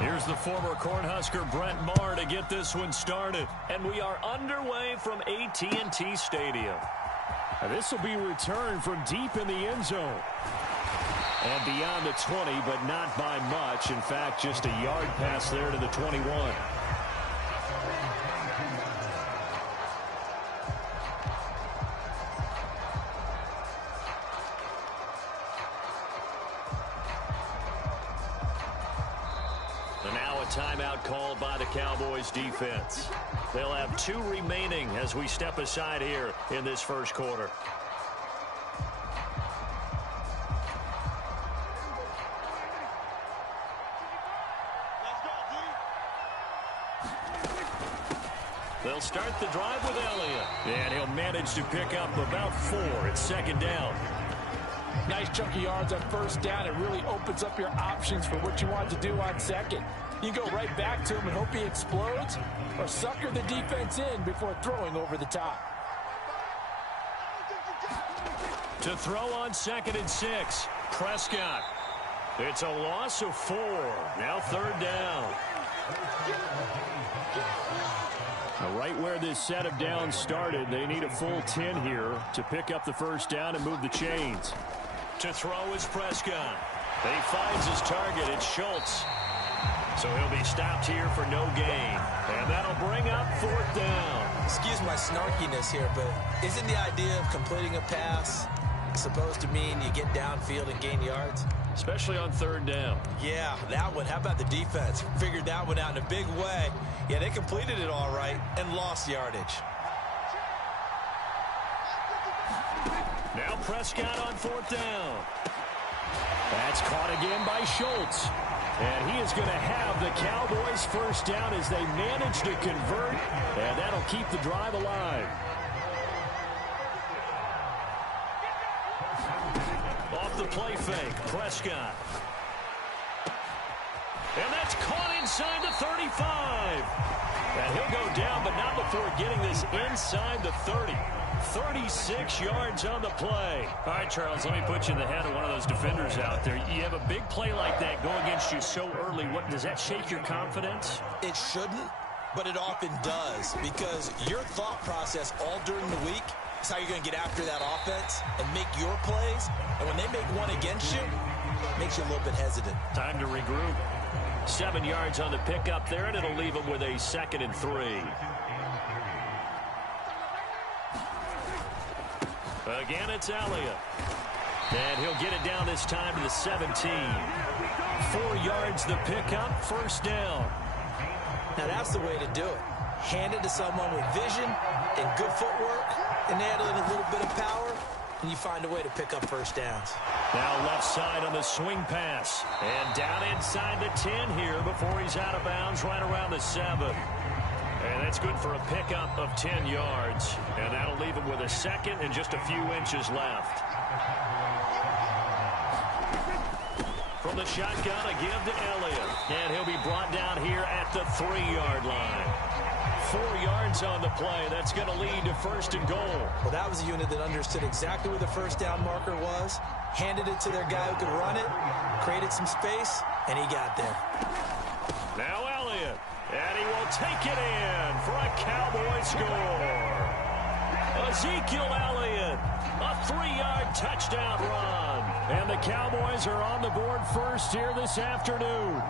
Here's the former Cornhusker Brent Maher to get this one started. And we are underway from AT&T Stadium. This will be returned from deep in the end zone. And beyond the 20, but not by much. In fact, just a yard pass there to the 21. And now a timeout called by the Cowboys defense. They'll have 2 remaining as we step aside here in this first quarter. They'll start the drive with Elliott. And he'll manage to pick up about 4. It's second down. Nice chunk of yards on first down. It really opens up your options for what you want to do on second. You go right back to him and hope he explodes, or sucker the defense in before throwing over the top. To throw on 2nd and 6. Prescott. It's a loss of 4. Now 3rd down. Now, right where this set of downs started, they need a full 10 here to pick up the first down and move the chains. To throw is Prescott. He finds his target. It's Schultz. So he'll be stopped here for no gain. And that'll bring up 4th down. Excuse my snarkiness here, but isn't the idea of completing a pass supposed to mean you get downfield and gain yards? Especially on 3rd down. Yeah, that one. How about the defense? Figured that one out in a big way. Yeah, they completed it all right and lost yardage. Now Prescott on 4th down. That's caught again by Schultz. And he is going to have the Cowboys first down as they manage to convert. And that'll keep the drive alive. Off the play fake, Prescott. And that's caught inside the 35. And he'll go down, but not before getting this inside the 30. 36 yards on the play. All right, Charles, let me put you in the head of one of those defenders out there. You have a big play like that go against you so early. Does that shake your confidence? It shouldn't, but it often does, because your thought process all during the week is how you're going to get after that offense and make your plays. And when they make one against you, it makes you a little bit hesitant. Time to regroup. 7 yards on the pickup there, and it'll leave them with a 2nd and 3. Again, it's Elliott. And he'll get it down this time to the 17. 4 yards the pickup, first down. Now that's the way to do it. Hand it to someone with vision and good footwork, and add in a little bit of power, and you find a way to pick up first downs. Now left side on the swing pass. And down inside the 10 here before he's out of bounds right around the 7. And that's good for a pickup of 10 yards. And that'll leave him with a 2nd and just a few inches left. From the shotgun, a give to Elliott. And he'll be brought down here at the 3-yard line. 4 yards on the play. That's going to lead to 1st and goal. Well, that was a unit that understood exactly where the first down marker was, handed it to their guy who could run it, created some space, and he got there. Now Elliott. And he will take it in for a Cowboy score. Ezekiel Elliott, a 3-yard touchdown run. And the Cowboys are on the board first here this afternoon.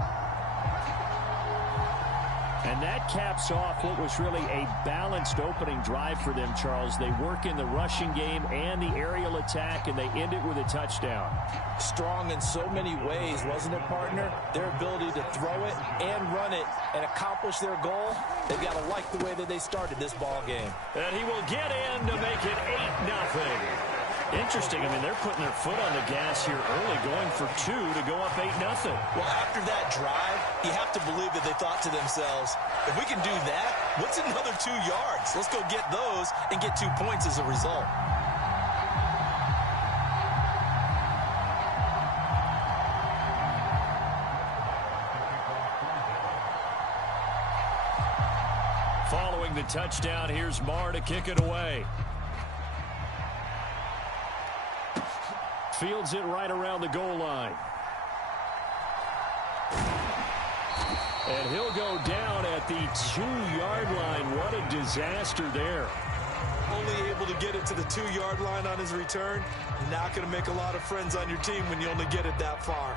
And that caps off what was really a balanced opening drive for them, Charles. They work in the rushing game and the aerial attack, and they end it with a touchdown. Strong in so many ways, wasn't it, partner? Their ability to throw it and run it and accomplish their goal, they've got to like the way that they started this ball game. And he will get in to make it 8-0. Interesting. I mean, they're putting their foot on the gas here early, going for 2 to go up 8-0. Well, after that drive, you have to believe that they thought to themselves, if we can do that, what's another 2 yards? Let's go get those and get 2 points as a result. Following the touchdown, here's Maher to kick it away. Fields it right around the goal line. And he'll go down at the 2-yard line. What a disaster there. Only able to get it to the 2-yard line on his return. You're not going to make a lot of friends on your team when you only get it that far.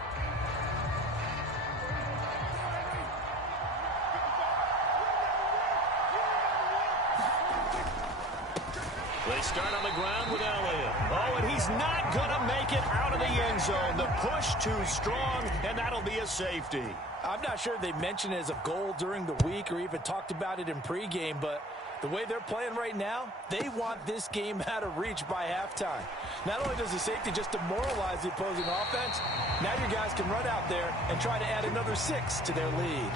They start on the ground with Elliott. Oh, and he's not going to make it out of the end zone. The push too strong, and that'll be a safety. I'm not sure they mentioned it as a goal during the week or even talked about it in pregame, but the way they're playing right now, they want this game out of reach by halftime. Not only does the safety just demoralize the opposing offense, now your guys can run out there and try to add another 6 to their lead.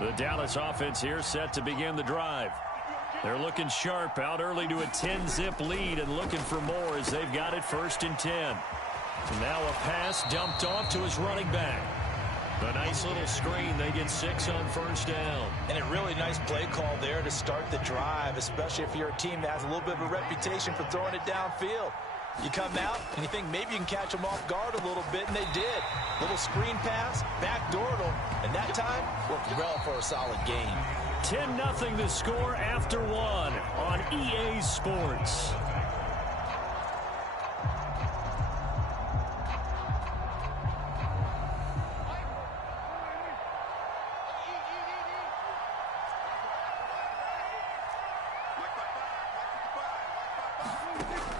The Dallas offense here set to begin the drive. They're looking sharp, out early to a 10-zip lead and looking for more as they've got it 1st and 10. And now a pass dumped off to his running back. A nice little screen. They get 6 on 1st down. And a really nice play call there to start the drive, especially if you're a team that has a little bit of a reputation for throwing it downfield. You come out and you think maybe you can catch them off guard a little bit, and they did. Little screen pass, backdoored them, and that time worked well for a solid gain. 10-0 the score after 1 on EA Sports.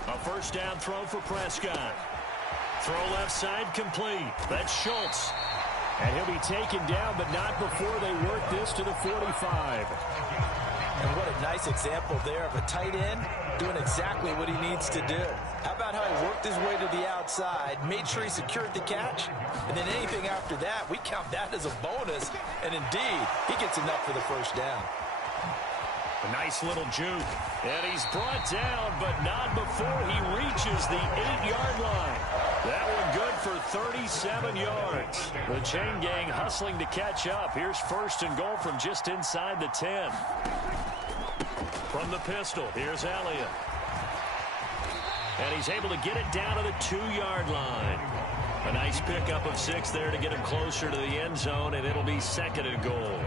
A 1st down throw for Prescott. Throw left side complete. That's Schultz. And he'll be taken down, but not before they work this to the 45. And what a nice example there of a tight end doing exactly what he needs to do. How about how he worked his way to the outside, made sure he secured the catch, and then anything after that, we count that as a bonus. And indeed, he gets enough for the 1st down. A nice little juke. And he's brought down, but not before he reaches the 8-yard line. That one good for 37 yards. The chain gang hustling to catch up. Here's 1st and goal from just inside the 10. From the pistol, here's Elliott. And he's able to get it down to the 2-yard line. A nice pickup of 6 there to get him closer to the end zone, and it'll be 2nd and goal.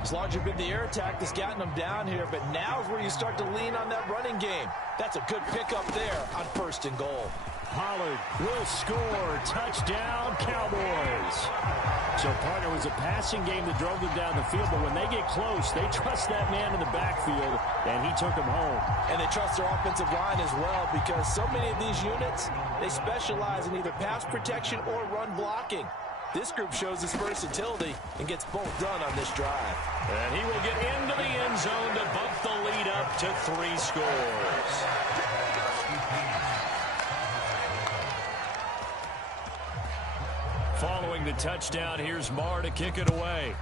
It's largely been the air attack that's gotten them down here, but now's where you start to lean on that running game. That's a good pickup there on 1st and goal. Pollard will score. Touchdown, Cowboys. So, partner, was a passing game that drove them down the field, but when they get close, they trust that man in the backfield, and he took them home. And they trust their offensive line as well, because so many of these units, they specialize in either pass protection or run blocking. This group shows its versatility and gets both done on this drive. And he will get into the end zone to bump the lead up to 3 scores. Following the touchdown, here's Marr to kick it away.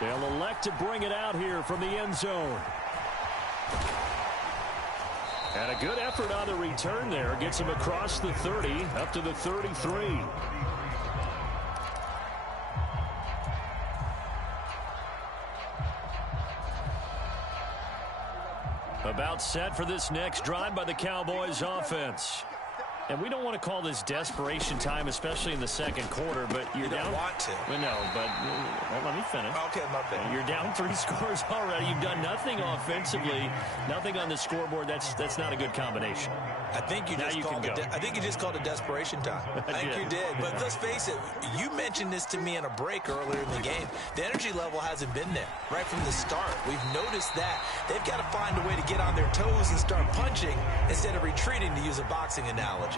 They'll elect to bring it out here from the end zone. And a good effort on the return there. Gets him across the 30, up to the 33. About set for this next drive by the Cowboys offense. And we don't want to call this desperation time, especially in the 2nd quarter, but you're down. You don't want to. Well, no, but let me finish. Okay, my bad. You're down 3 scores already. You've done nothing offensively, nothing on the scoreboard. That's not a good combination. I think you just called it desperation time. I think you did. But let's face it, you mentioned this to me in a break earlier in the game. The energy level hasn't been there right from the start. We've noticed that. They've got to find a way to get on their toes and start punching instead of retreating, to use a boxing analogy.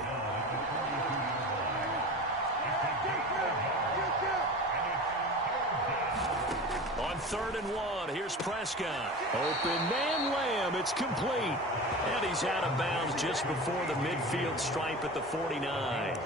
On 3rd and 1, here's Prescott. Open man, Lamb. It's complete. And he's out of bounds just before the midfield stripe at the 49.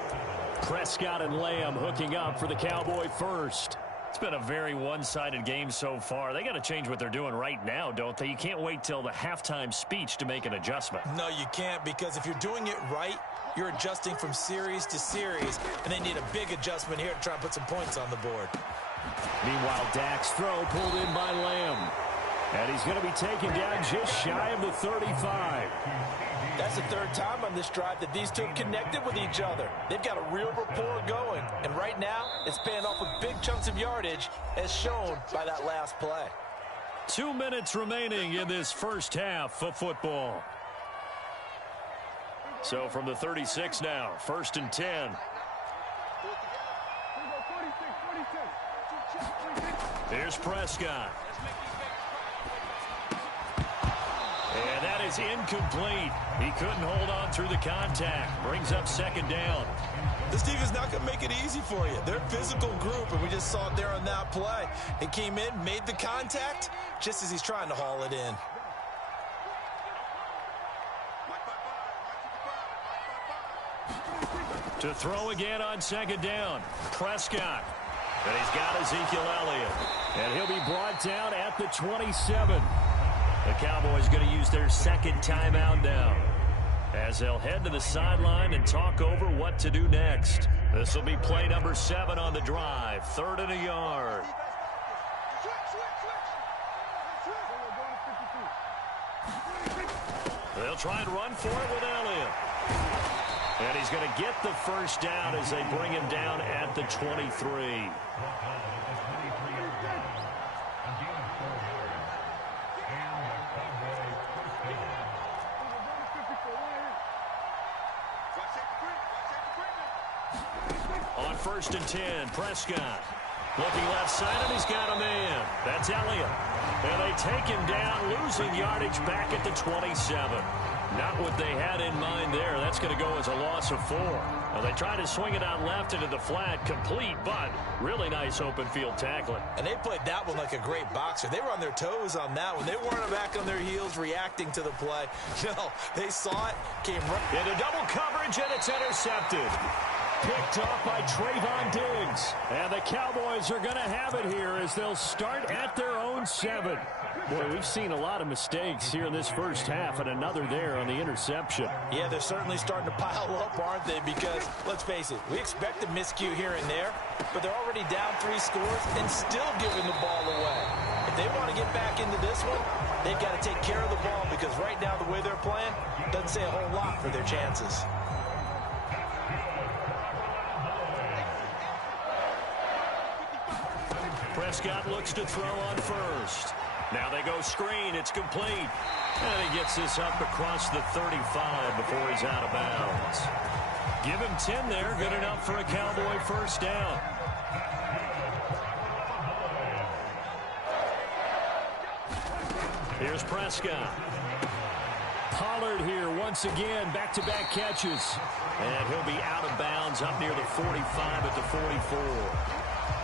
Prescott and Lamb hooking up for the Cowboy 1st. It's been a very one-sided game so far. They got to change what they're doing right now, don't they? You can't wait till the halftime speech to make an adjustment. No, you can't, because if you're doing it right, you're adjusting from series to series, and they need a big adjustment here to try and put some points on the board. Meanwhile, Dak's throw pulled in by Lamb. And he's going to be taken down just shy of the 35. That's the third time on this drive that these two have connected with each other. They've got a real rapport going. And right now, it's paying off with big chunks of yardage, as shown by that last play. 2 minutes remaining in this first half of football. So from the 36 now, 1st and 10. Here's Prescott. And that is incomplete. He couldn't hold on through the contact. Brings up 2nd down. This defense is not going to make it easy for you. They're a physical group, and we just saw it there on that play. He came in, made the contact, just as he's trying to haul it in. To throw again on 2nd down. Prescott. And he's got Ezekiel Elliott. And he'll be brought down at the 27. The Cowboys going to use their 2nd timeout now, as they'll head to the sideline and talk over what to do next. This will be play number 7 on the drive. 3rd and a yard. They'll try and run for it with Elliott. And he's going to get the 1st down as they bring him down at the 23. On 1st and 10, Prescott. Looking left side, and he's got a man. That's Elliott. And they take him down, losing yardage back at the 27. Not what they had in mind there. That's going to go as a loss of 4. Now they try to swing it out left into the flat, complete, but really nice open field tackling. And they played that one like a great boxer. They were on their toes on that one. They weren't back on their heels reacting to the play. No, they saw it, came right into double coverage, and it's intercepted. Picked off by Trayvon Diggs. And the Cowboys are going to have it here as they'll start at their own 7. Boy, we've seen a lot of mistakes here in this first half, and another there on the interception. Yeah, they're certainly starting to pile up, aren't they? Because, let's face it, we expect a miscue here and there, but they're already down 3 scores and still giving the ball away. If they want to get back into this one, they've got to take care of the ball, because right now the way they're playing doesn't say a whole lot for their chances. Prescott looks to throw on 1st. Now they go screen. It's complete. And he gets this up across the 35 before he's out of bounds. Give him 10 there. Good enough for a Cowboy 1st down. Here's Prescott. Pollard here once again. Back-to-back catches. And he'll be out of bounds up near the 45 at the 44.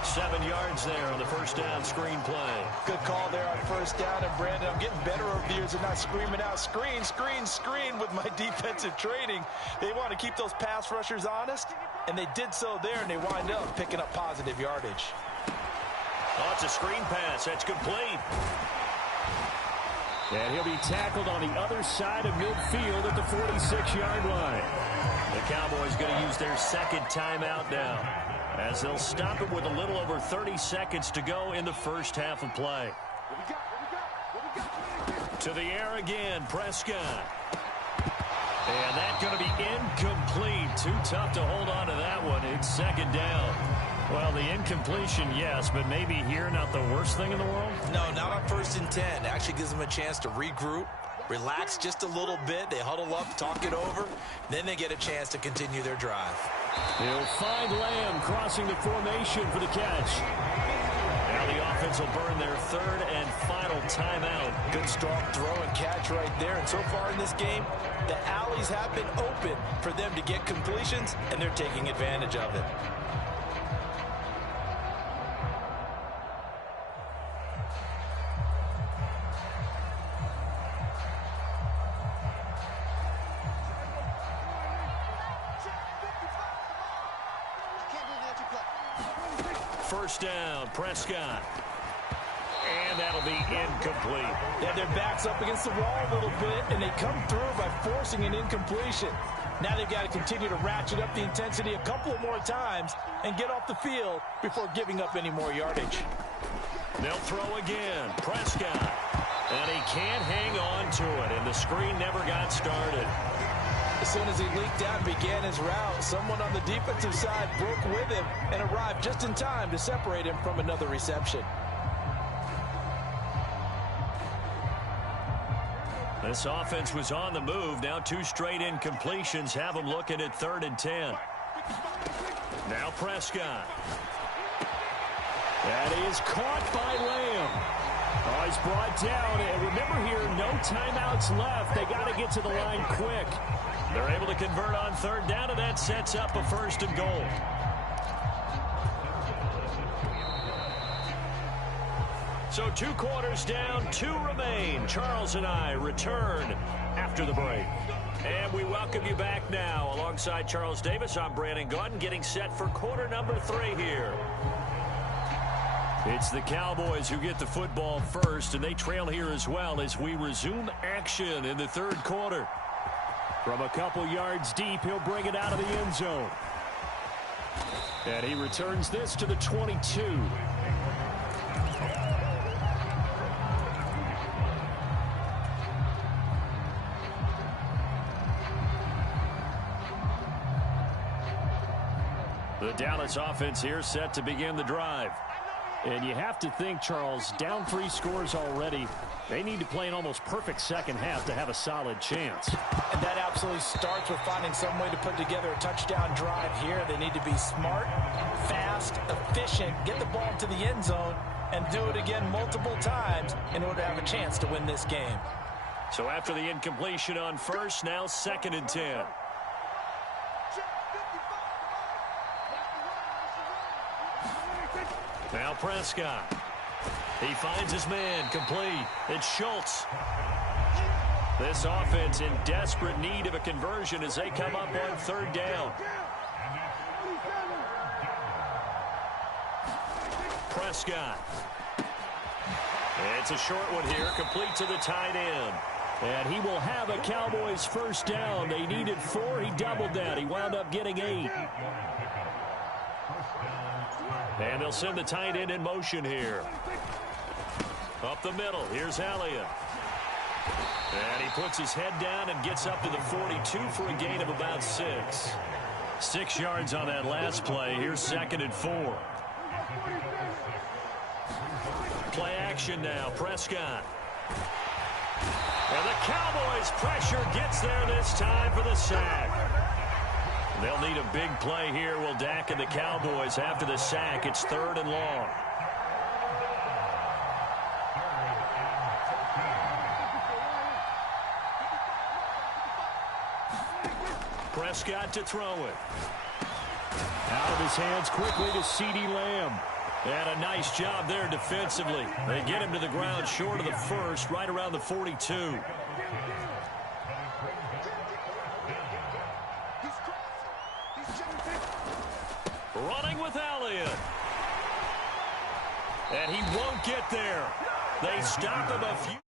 7 yards there on the 1st down screen play. Good call there on 1st down. And, Brandon, I'm getting better over the years and not screaming out, screen, screen, screen with my defensive training. They want to keep those pass rushers honest, and they did so there, and they wind up picking up positive yardage. Oh, it's a screen pass. That's complete. And he'll be tackled on the other side of midfield at the 46-yard line. The Cowboys going to use their 2nd timeout now, as they'll stop it with a little over 30 seconds to go in the first half of play. To the air again, Prescott. And that's going to be incomplete. Too tough to hold on to that one. It's 2nd down. Well, the incompletion, yes, but maybe here not the worst thing in the world? No, not on 1st and 10. It actually gives them a chance to regroup, relax just a little bit. They huddle up, talk it over. Then they get a chance to continue their drive. He'll find Lamb crossing the formation for the catch. Now the offense will burn their 3rd and final timeout. Good strong throw and catch right there. And so far in this game, the alleys have been open for them to get completions, and they're taking advantage of it. first down. Prescott. And that'll be incomplete. Yeah, their back's up against the wall a little bit, and they come through by forcing an incompletion. Now they've got to continue to ratchet up the intensity a couple of more times and get off the field before giving up any more yardage. They'll throw again. Prescott. And he can't hang on to it, and the screen never got started. As soon as he leaked out and began his route, someone on the defensive side broke with him and arrived just in time to separate him from another reception. This offense was on the move. Now 2 straight incompletions have them looking at 3rd and 10. Now Prescott. That is caught by Lamb. Oh, he's brought down. And remember here, no timeouts left. They got to get to the line quick. They're able to convert on 3rd down, and that sets up a 1st and goal. So 2 quarters down, 2 remain. Charles and I return after the break. And we welcome you back now. Alongside Charles Davis, I'm Brandon Gaudin, getting set for quarter number 3 here. It's the Cowboys who get the football first, and they trail here as well as we resume action in the 3rd quarter. From a couple yards deep, he'll bring it out of the end zone. And he returns this to the 22. The Dallas offense here set to begin the drive. And you have to think, Charles, down 3 scores already. They need to play an almost perfect second half to have a solid chance. And that absolutely starts with finding some way to put together a touchdown drive here. They need to be smart, fast, efficient, get the ball to the end zone, and do it again multiple times in order to have a chance to win this game. So after the incompletion on 1st, now 2nd and 10. Now Prescott. He finds his man, complete. It's Schultz. This offense in desperate need of a conversion as they come up on 3rd down. Prescott. It's a short one here, complete to the tight end. And he will have a Cowboys first down. They needed 4. He doubled that. He wound up getting 8. And they'll send the tight end in motion here. Up the middle, here's Elliott. And he puts his head down and gets up to the 42 for a gain of about 6. 6 yards on that last play. Here's 2nd and 4. Play action now, Prescott. And the Cowboys pressure gets there this time for the sack. They'll need a big play here, will Dak and the Cowboys after the sack. It's 3rd and long. Prescott to throw it. Out of his hands quickly to CeeDee Lamb. And a nice job there defensively. They get him to the ground short of the 1st, right around the 42. Running with Elliott. And he won't get there. They stop him a few.